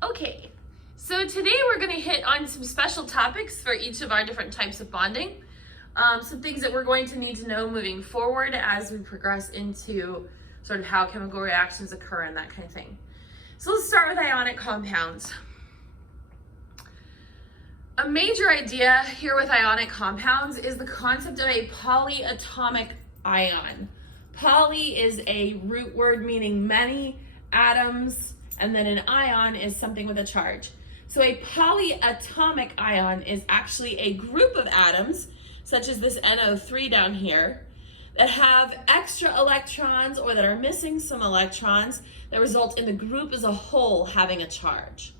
Okay, so today we're going to hit on some special topics for each of our different types of bonding. Some things that we're going to need to know moving forward as we progress into sort of how chemical reactions occur and that kind of thing. So let's start with ionic compounds. A major idea here with ionic compounds is the concept of a polyatomic ion. Poly is a root word meaning many atoms, and then an ion is something with a charge. So a polyatomic ion is actually a group of atoms, such as this NO3 down here, that have extra electrons or that are missing some electrons that result in the group as a whole having a charge.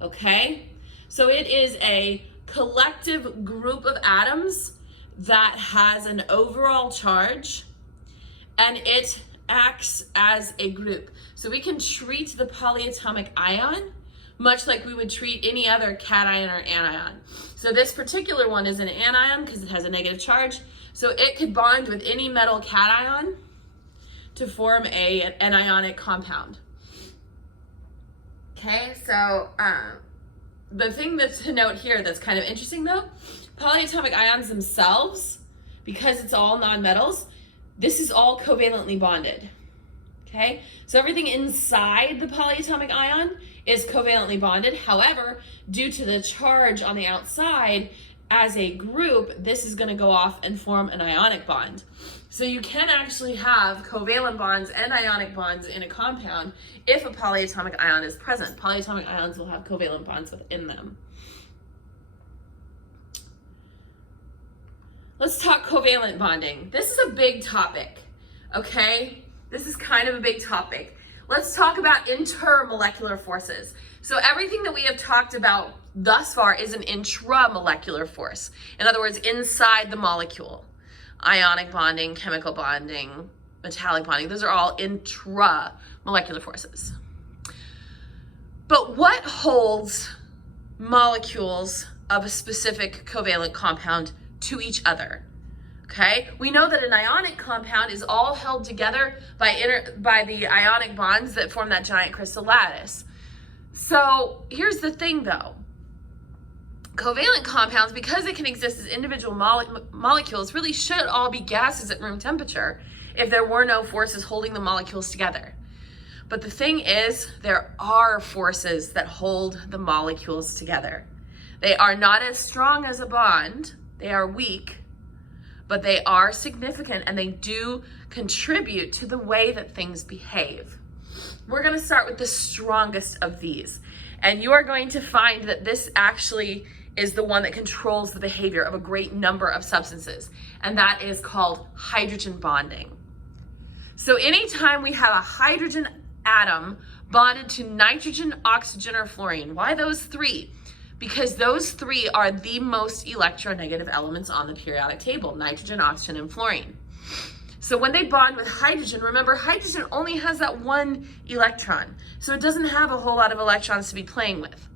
Okay? So it is a collective group of atoms that has an overall charge, and it acts as a group. So we can treat the polyatomic ion much like we would treat any other cation or anion. So this particular one is an anion because it has a negative charge. So it could bond with any metal cation to form an ionic compound. Okay, so the thing that's to note here that's kind of interesting though, polyatomic ions themselves, because it's all nonmetals, this is all covalently bonded. Okay, so everything inside the polyatomic ion is covalently bonded. However, due to the charge on the outside, as a group, this is going to go off and form an ionic bond. So you can actually have covalent bonds and ionic bonds in a compound if a polyatomic ion is present. Polyatomic ions will have covalent bonds within them. Let's talk covalent bonding. This is a big topic, okay? This is kind of a big topic. Let's talk about intermolecular forces. So everything that we have talked about thus far is an intramolecular force. In other words, inside the molecule. Ionic bonding, chemical bonding, metallic bonding, those are all intramolecular forces. But what holds molecules of a specific covalent compound to each other? Okay, we know that an ionic compound is all held together by the ionic bonds that form that giant crystal lattice. So here's the thing though. Covalent compounds, because they can exist as individual molecules, really should all be gases at room temperature if there were no forces holding the molecules together. But the thing is, there are forces that hold the molecules together. They are not as strong as a bond, they are weak, but they are significant and they do contribute to the way that things behave. We're going to start with the strongest of these, and you are going to find that this actually is the one that controls the behavior of a great number of substances, and that is called hydrogen bonding. So anytime we have a hydrogen atom bonded to nitrogen, oxygen, or fluorine, why those three? Because those three are the most electronegative elements on the periodic table, nitrogen, oxygen, and fluorine. So when they bond with hydrogen, remember hydrogen only has that one electron, so it doesn't have a whole lot of electrons to be playing with.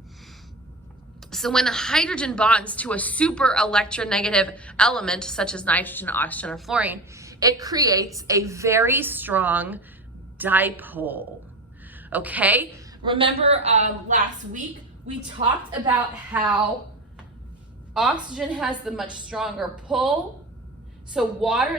So when a hydrogen bonds to a super electronegative element, such as nitrogen, oxygen, or fluorine, it creates a very strong dipole, okay? Remember last week, we talked about how oxygen has the much stronger pull. So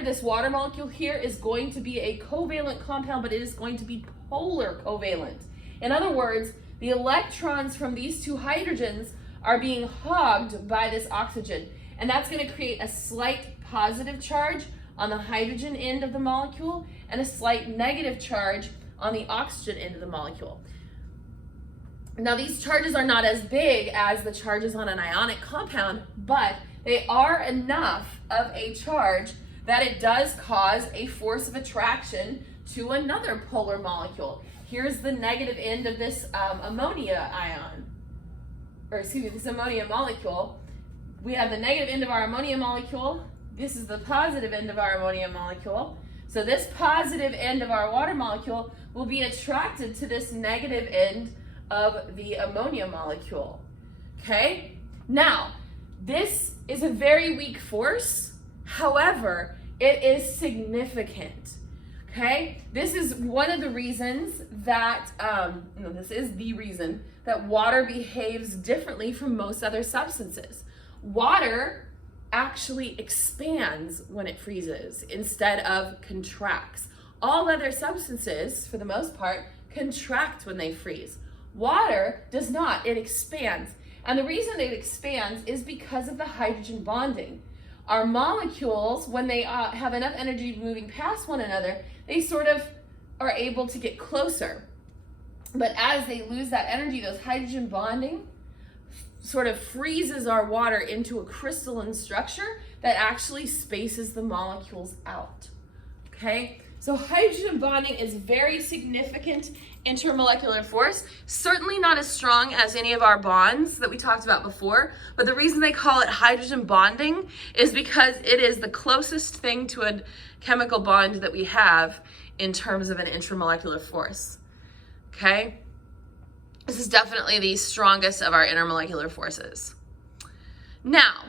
this water molecule here is going to be a covalent compound, but it is going to be polar covalent. In other words, the electrons from these two hydrogens are being hogged by this oxygen. And that's going to create a slight positive charge on the hydrogen end of the molecule and a slight negative charge on the oxygen end of the molecule. Now these charges are not as big as the charges on an ionic compound, but they are enough of a charge that it does cause a force of attraction to another polar molecule. Here's the negative end of this ammonia molecule. We have the negative end of our ammonia molecule. This is the positive end of our ammonia molecule. So this positive end of our water molecule will be attracted to this negative end of the ammonia molecule, okay? Now, this is a very weak force. However, it is significant, Okay, this is one of the reasons that, this is the reason that water behaves differently from most other substances. Water actually expands when it freezes instead of contracts. All other substances, for the most part, contract when they freeze. Water does not, it expands. And the reason it expands is because of the hydrogen bonding. Our molecules, when they have enough energy moving past one another, they sort of are able to get closer. But as they lose that energy, those hydrogen bonding sort of freezes our water into a crystalline structure that actually spaces the molecules out. Okay? So hydrogen bonding is very significant intermolecular force, certainly not as strong as any of our bonds that we talked about before, but the reason they call it hydrogen bonding is because it is the closest thing to a chemical bond that we have in terms of an intermolecular force. Okay? This is definitely the strongest of our intermolecular forces. Now,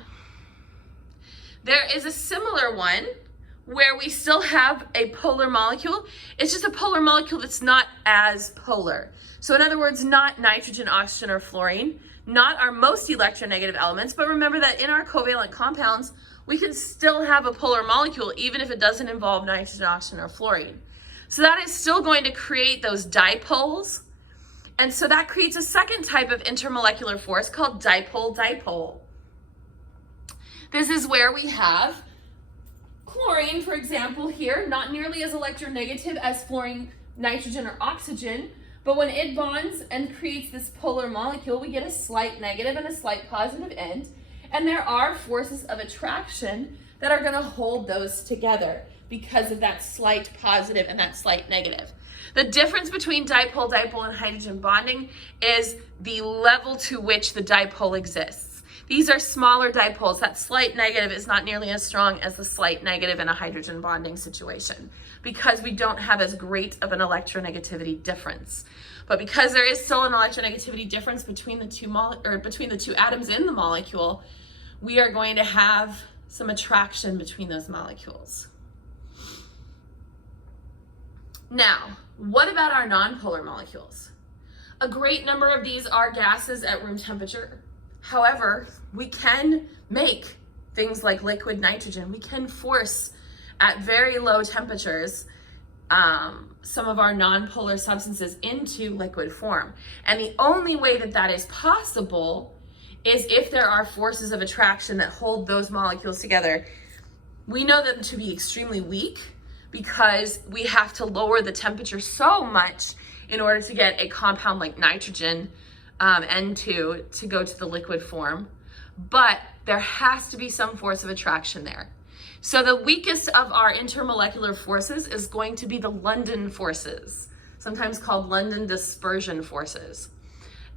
there is a similar one where we still have a polar molecule. It's just a polar molecule that's not as polar. So in other words, not nitrogen, oxygen, or fluorine, not our most electronegative elements, but remember that in our covalent compounds, we can still have a polar molecule even if it doesn't involve nitrogen, oxygen, or fluorine. So that is still going to create those dipoles. And so that creates a second type of intermolecular force called dipole-dipole. This is where we have chlorine, for example, here, not nearly as electronegative as fluorine, nitrogen, or oxygen, but when it bonds and creates this polar molecule, we get a slight negative and a slight positive end, and there are forces of attraction that are going to hold those together because of that slight positive and that slight negative. The difference between dipole-dipole and hydrogen bonding is the level to which the dipole exists. These are smaller dipoles. That slight negative is not nearly as strong as the slight negative in a hydrogen bonding situation because we don't have as great of an electronegativity difference. But because there is still an electronegativity difference between the two atoms in the molecule, we are going to have some attraction between those molecules. Now, what about our nonpolar molecules? A great number of these are gases at room temperature. However, we can make things like liquid nitrogen. We can force at very low temperatures some of our nonpolar substances into liquid form. And the only way that that is possible is if there are forces of attraction that hold those molecules together. We know them to be extremely weak because we have to lower the temperature so much in order to get a compound like nitrogen, N2, to go to the liquid form. But there has to be some force of attraction there. So the weakest of our intermolecular forces is going to be the London forces, sometimes called London dispersion forces.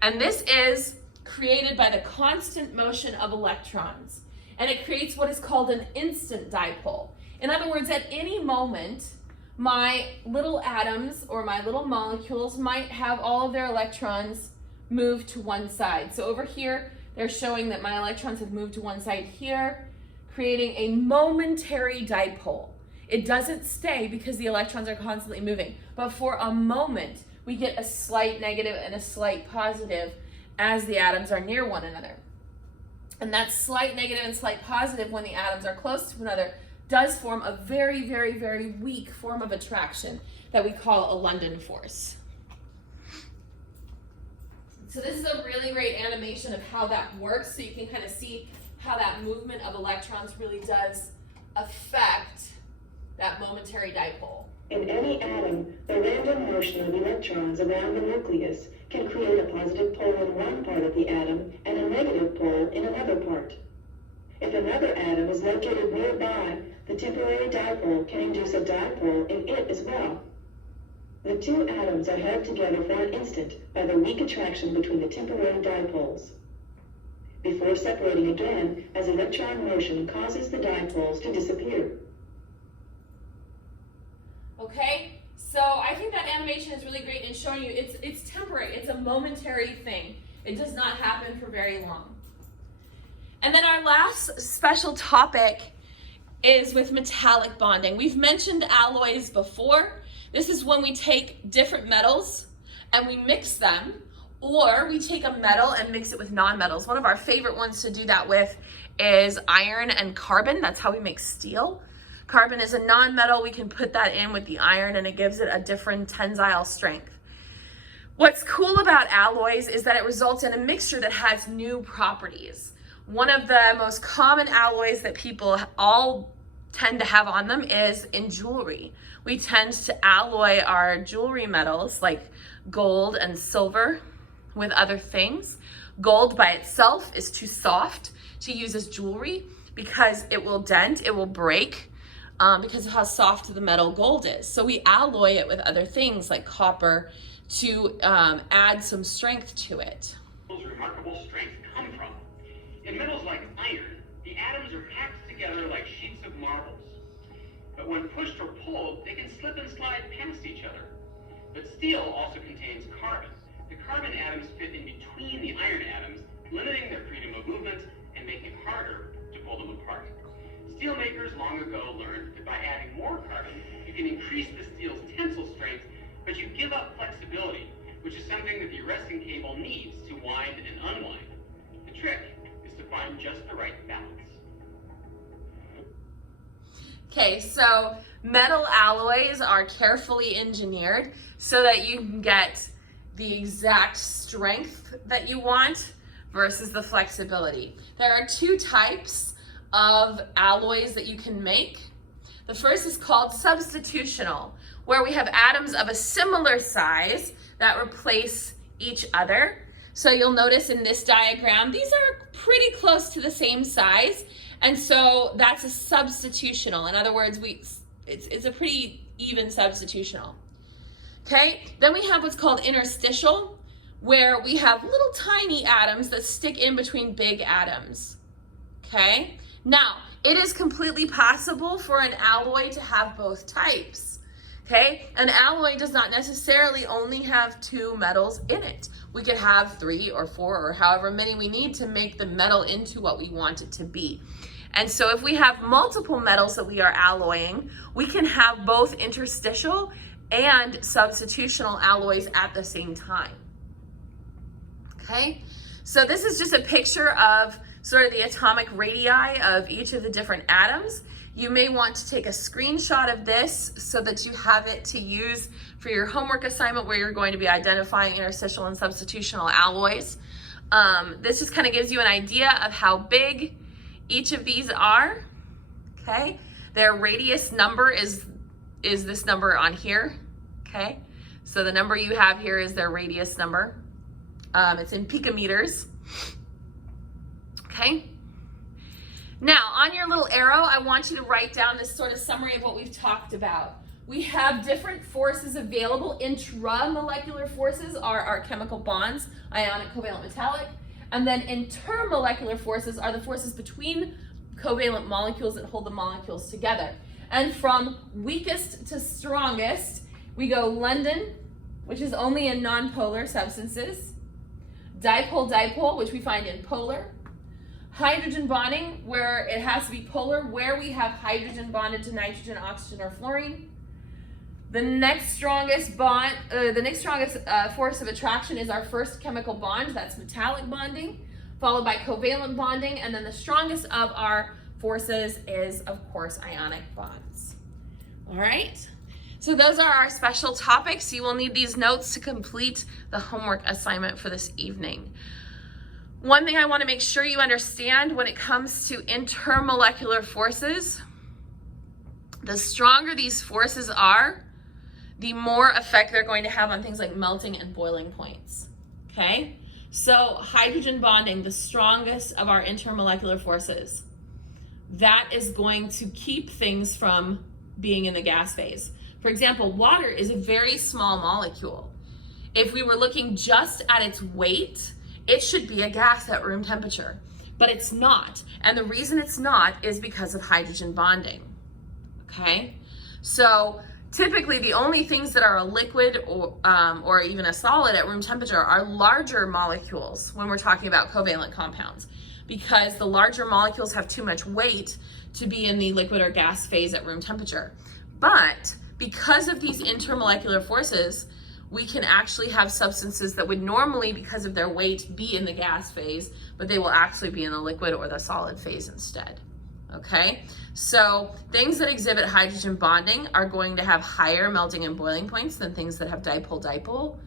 And this is created by the constant motion of electrons. And it creates what is called an instant dipole. In other words, at any moment, my little atoms or my little molecules might have all of their electrons move to one side. So over here, they're showing that my electrons have moved to one side here, creating a momentary dipole. It doesn't stay because the electrons are constantly moving, but for a moment, we get a slight negative and a slight positive as the atoms are near one another. And that slight negative and slight positive when the atoms are close to one another does form a very, very, very weak form of attraction that we call a London force. So this is a really great animation of how that works, so you can kind of see how that movement of electrons really does affect that momentary dipole. In any atom, the random motion of electrons around the nucleus can create a positive pole in one part of the atom and a negative pole in another part. If another atom is located nearby, the temporary dipole can induce a dipole in it as well. The two atoms are held together for an instant by the weak attraction between the temporary dipoles, before separating again as electron motion causes the dipoles to disappear. Okay, so I think that animation is really great in showing you it's temporary, it's a momentary thing. It does not happen for very long. And then our last special topic is with metallic bonding. We've mentioned alloys before, This is when we take different metals and we mix them, or we take a metal and mix it with non-metals. One of our favorite ones to do that with is iron and carbon. That's how we make steel. Carbon is a non-metal. We can put that in with the iron and it gives it a different tensile strength. What's cool about alloys is that it results in a mixture that has new properties. One of the most common alloys that people all tend to have on them is in jewelry. We tend to alloy our jewelry metals like gold and silver with other things. Gold by itself is too soft to use as jewelry because it will dent, it will break, because of how soft the metal gold is. So we alloy it with other things like copper to add some strength to it. Remarkable strength come from. In metals like iron, the atoms are packed together like sheets of marbles. But when pushed or pulled, they can slip and slide past each other. But steel also contains carbon. The carbon atoms fit in between the iron atoms, limiting their freedom of movement and making it harder to pull them apart. Steelmakers long ago learned that by adding more carbon, you can increase the steel's tensile strength, but you give up flexibility, which is something that the arresting cable needs to wind and unwind. The trick is to find just the right balance. Okay, so metal alloys are carefully engineered so that you can get the exact strength that you want versus the flexibility. There are two types of alloys that you can make. The first is called substitutional, where we have atoms of a similar size that replace each other. So you'll notice in this diagram, these are pretty close to the same size. And so that's a substitutional. In other words, it's a pretty even substitutional. Okay, then we have what's called interstitial, where we have little tiny atoms that stick in between big atoms. Okay, now it is completely possible for an alloy to have both types. Okay, an alloy does not necessarily only have two metals in it. We could have 3 or 4 or however many we need to make the metal into what we want it to be. And so if we have multiple metals that we are alloying, we can have both interstitial and substitutional alloys at the same time. Okay, so this is just a picture of sort of the atomic radii of each of the different atoms. You may want to take a screenshot of this so that you have it to use for your homework assignment where you're going to be identifying interstitial and substitutional alloys. This just kind of gives you an idea of how big each of these are. Okay, their radius number is this number on here. Okay, so the number you have here is their radius number. It's in picometers. Okay, now on your little arrow, I want you to write down this sort of summary of what we've talked about. We have different forces available. Intramolecular forces are our chemical bonds, ionic, covalent, metallic. And then intermolecular forces are the forces between covalent molecules that hold the molecules together. And from weakest to strongest, we go London, which is only in nonpolar substances. Dipole-dipole, which we find in polar. Hydrogen bonding, where it has to be polar, where we have hydrogen bonded to nitrogen, oxygen, or fluorine. The next strongest force of attraction is our first chemical bond. That's metallic bonding, followed by covalent bonding, and then the strongest of our forces is, of course, ionic bonds. All right, so those are our special topics. You will need these notes to complete the homework assignment for this evening. One thing I want to make sure you understand when it comes to intermolecular forces, the stronger these forces are, the more effect they're going to have on things like melting and boiling points. Okay, so hydrogen bonding, the strongest of our intermolecular forces, that is going to keep things from being in the gas phase. For example, water is a very small molecule. If we were looking just at its weight, it should be a gas at room temperature, but it's not. And the reason it's not is because of hydrogen bonding. Okay, so typically the only things that are a liquid or even a solid at room temperature are larger molecules when we're talking about covalent compounds, because the larger molecules have too much weight to be in the liquid or gas phase at room temperature. But because of these intermolecular forces, we can actually have substances that would normally, because of their weight, be in the gas phase, but they will actually be in the liquid or the solid phase instead. Okay, so things that exhibit hydrogen bonding are going to have higher melting and boiling points than things that have dipole-dipole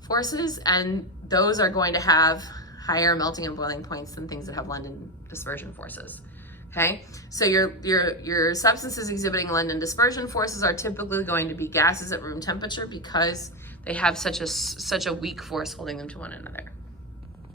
forces, and those are going to have higher melting and boiling points than things that have London dispersion forces. Okay, so your substances exhibiting London dispersion forces are typically going to be gases at room temperature because they have such a weak force holding them to one another.